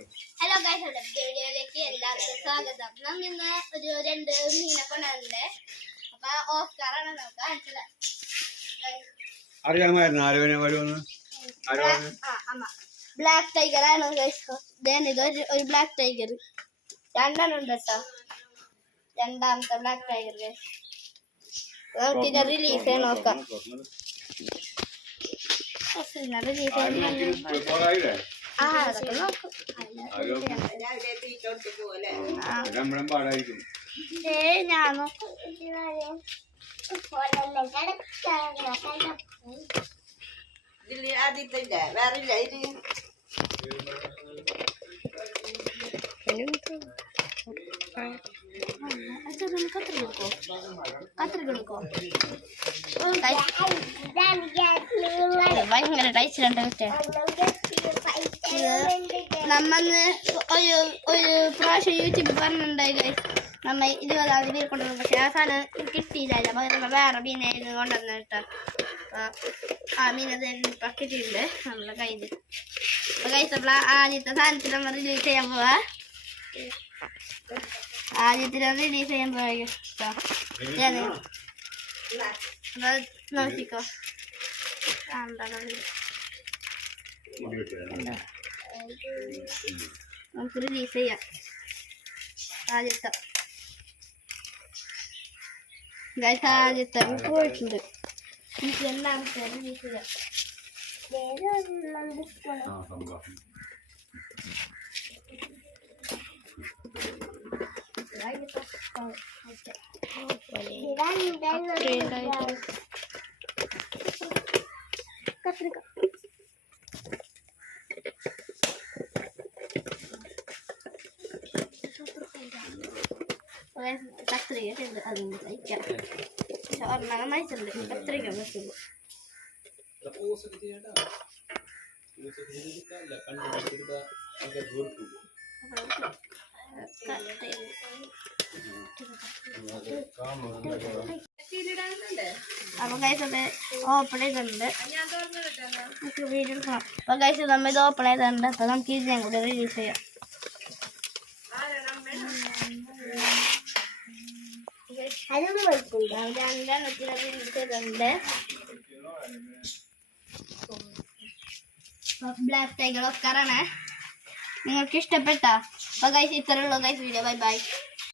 Hello guys, വീഡിയോയിലേക്ക് എല്ലാവർക്കും സ്വാഗതം. നമ്മൾ ഇന്ന് ഒരു 2 മീനെ കൊണ്ടുവന്നിട്ടുണ്ട്. അപ്പൊ ഓസ്കാറാണ് നമുക്ക് കാണിച്ചത്. ബ്ലാക്ക് ടൈഗർ ആണ് ഇത് ഒരു ബ്ലാക്ക് ടൈഗർ. 2 ഉണ്ട് കേട്ടോ. രണ്ടാമത്തെ ബ്ലാക്ക് ടൈഗർ. നമുക്ക് ഇത് റിലീസ് ചെയ്യാൻ നോക്കാം. അതൊക്കെ നോക്കും. ഞാൻ നോക്കും. ആദ്യത്തെ വേറില്ല ഇത് ഭയങ്കര ടൈച്ചിലുണ്ട്. നമ്മന്ന് ഒരു പ്രാവശ്യം യൂട്യൂബിൽ പറഞ്ഞിട്ടുണ്ടായി. നമ്മ 20-ാം തീയതി കൊണ്ടുവന്നു. പക്ഷെ ആ സാധനം കിട്ടിയില്ല. നമ്മൾ വേറെ മീനായിരുന്നു കൊണ്ടുവന്ന കേട്ടോ. ആ മീനത് പക്കിട്ടുണ്ട് നമ്മളെ കയ്യിൽ. അപ്പൊ കഴിച്ചപ്പോൾ ആദ്യത്തെ സാധനത്തിൽ നമ്മൾ റിലീസ് ചെയ്യാൻ പോവാ. റിലീസ് ചെയ്യാൻ പോവാ കേട്ടോ. നോക്കിക്കോ. നമുക്ക് റിലീസ് ചെയ്യാം. ആദ്യത്തെ പോയിട്ടുണ്ട്. രണ്ടാമത്തെ റിലീസ് ചെയ്യാം. കത്രിക കത്രിക അതിന് കഴിക്കാം. ഒരെണ്ണം നയിച്ചിട്ടുണ്ട്. കത്രിക വെച്ചുള്ളൂ. അപ്പൊ കഴിച്ചത് ഓപ്പൺ ചെയ്തിട്ടുണ്ട്. നമുക്ക് വീഡിയോ എടുക്കണം. അപ്പൊ കഴിച്ചത് നമ്മൾ ഇത് ഓപ്പൺ ചെയ്തിട്ടുണ്ട്. അപ്പൊ നമുക്ക് ഇതിനെയും കൂടെ റിലീസ് ചെയ്യാം. രണ്ടെണ്ണത്തിന് റിലീസ് ചെയ്തിട്ടുണ്ട്. ബ്ലാക്ക് ടൈഗർ ഓസ്കാറാണ്. നിങ്ങൾക്ക് ഇഷ്ടപ്പെട്ടോ? അപ്പൊ ഗൈസ് ഇത്രയുള്ള ഗൈസ് വീഡിയോ. Bye bye.